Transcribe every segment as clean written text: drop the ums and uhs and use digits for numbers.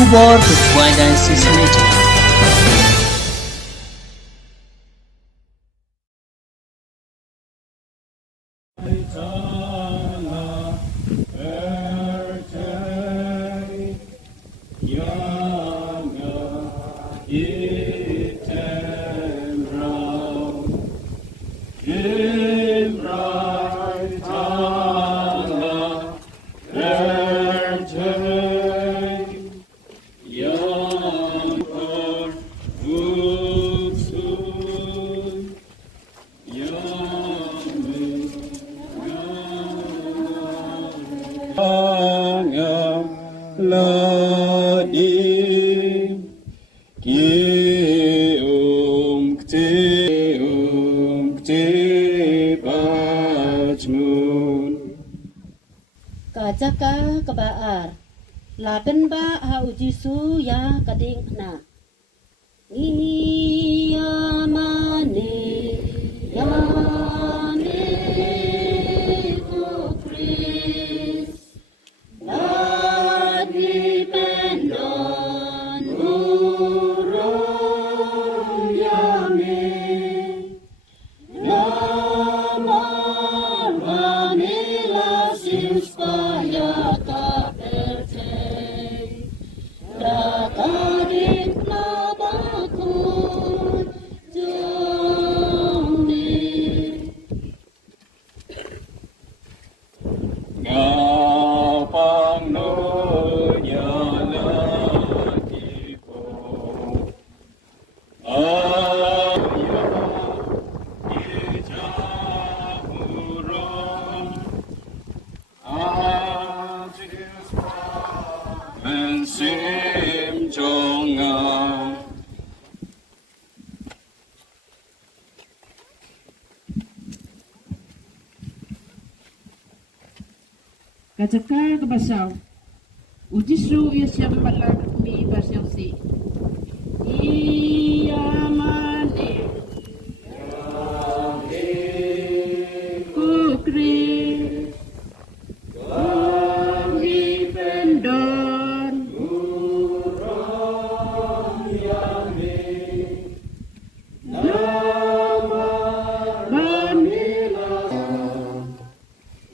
Kubor Bakhuid Sngi. Kajaka kebaar, Ladrymbai ha ujisu ya Diengphna. Yamane ku Chris, Ladrymbai urung yame, namar vanila sinspaya kaperte, Diengphna Bakhuid Jongni. Ngapang no nyala tipo aya ijahurong ajis mensim jongang. Kajaka kebasaw, ujisu ia siapa balak mi basyang si. Iyamane ku Chris, kami pendon urang yame, nama vanila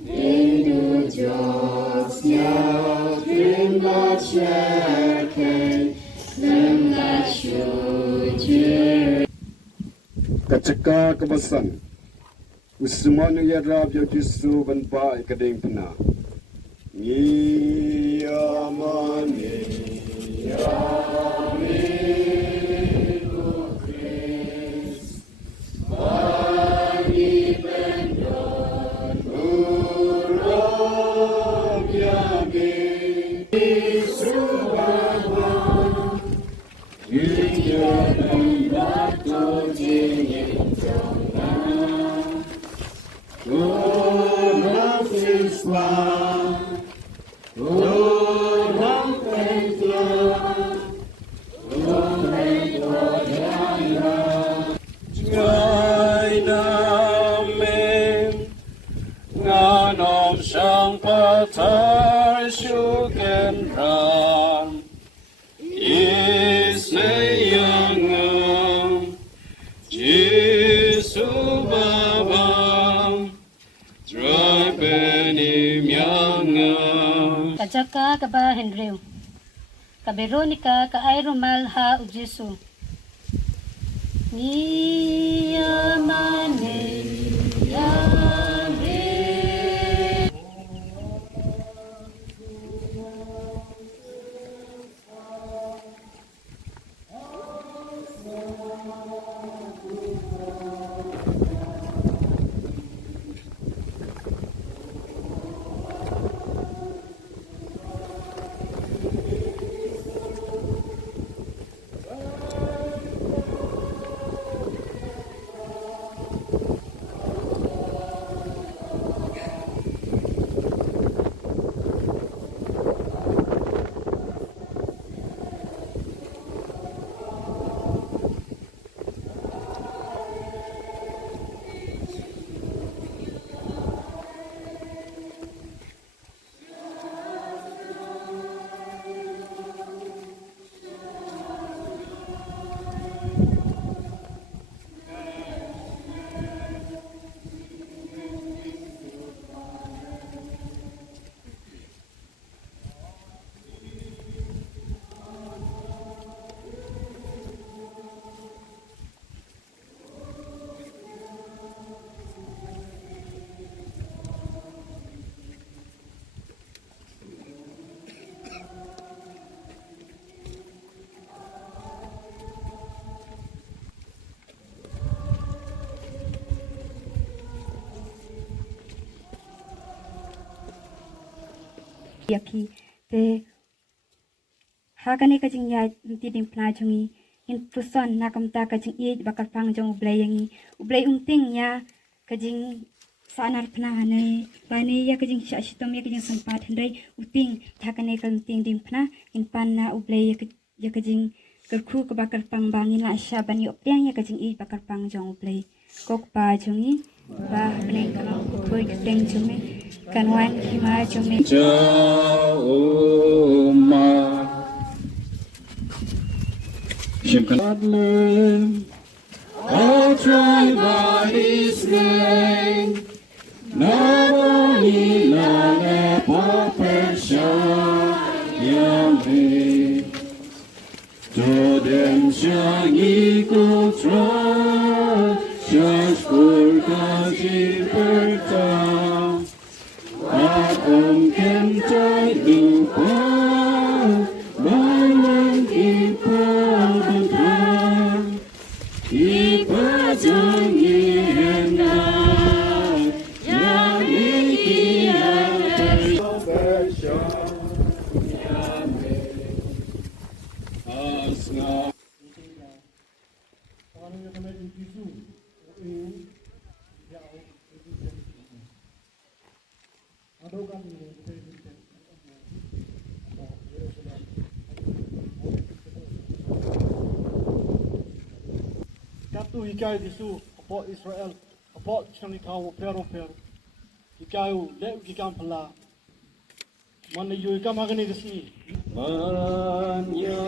Indu Josnya Rimba Cheke Rimba Shujir Kacaka kebasan Usman ya rab ya jisu banpa Diengphna. Yamane yame ku Chris, bani pendon urang yame, Isubawa Ïaid batu Diengphna. Orang siswa, orang pentua, orang pentoyana, Ngai namen, nganom sang patar syuken ran, isnayangam, Jisu babam, Kajaka kaba Jingriewblei, ka Veronica ka Iromal ha ujisu. Yamane yame. yaki te hakane ka jing Ïaid ti Diengphna jongi in puson nakamta ka jing Ïaid bakal pang jong Blai yangi Blai unting ya ka jing sanar pna hane bani ya ka jing shitom ya ka jing sempat hendai uting hakane ka unting Diengphna in panna Blai ya ka jing kerku ke bakal pang bangin la asya bani optiang ya ka jing Ïaid bakal pang jong Blai kok pa jongi ba bneng kalau koi keteng jongi kanwan kima jongi Jauma Shimkan I'll try by his name Nabali lale popesha Yamhi Thohdieng Sngi kutra Shashkur kaji perta Atom kentai lupa Malang ipa bantang Ipa jangi hendak Yang ikian tersya Yame Asna Katu hikai disu apo Israel apo chani kau pero hikai le hikam pala mana yoi kamagani desi Manya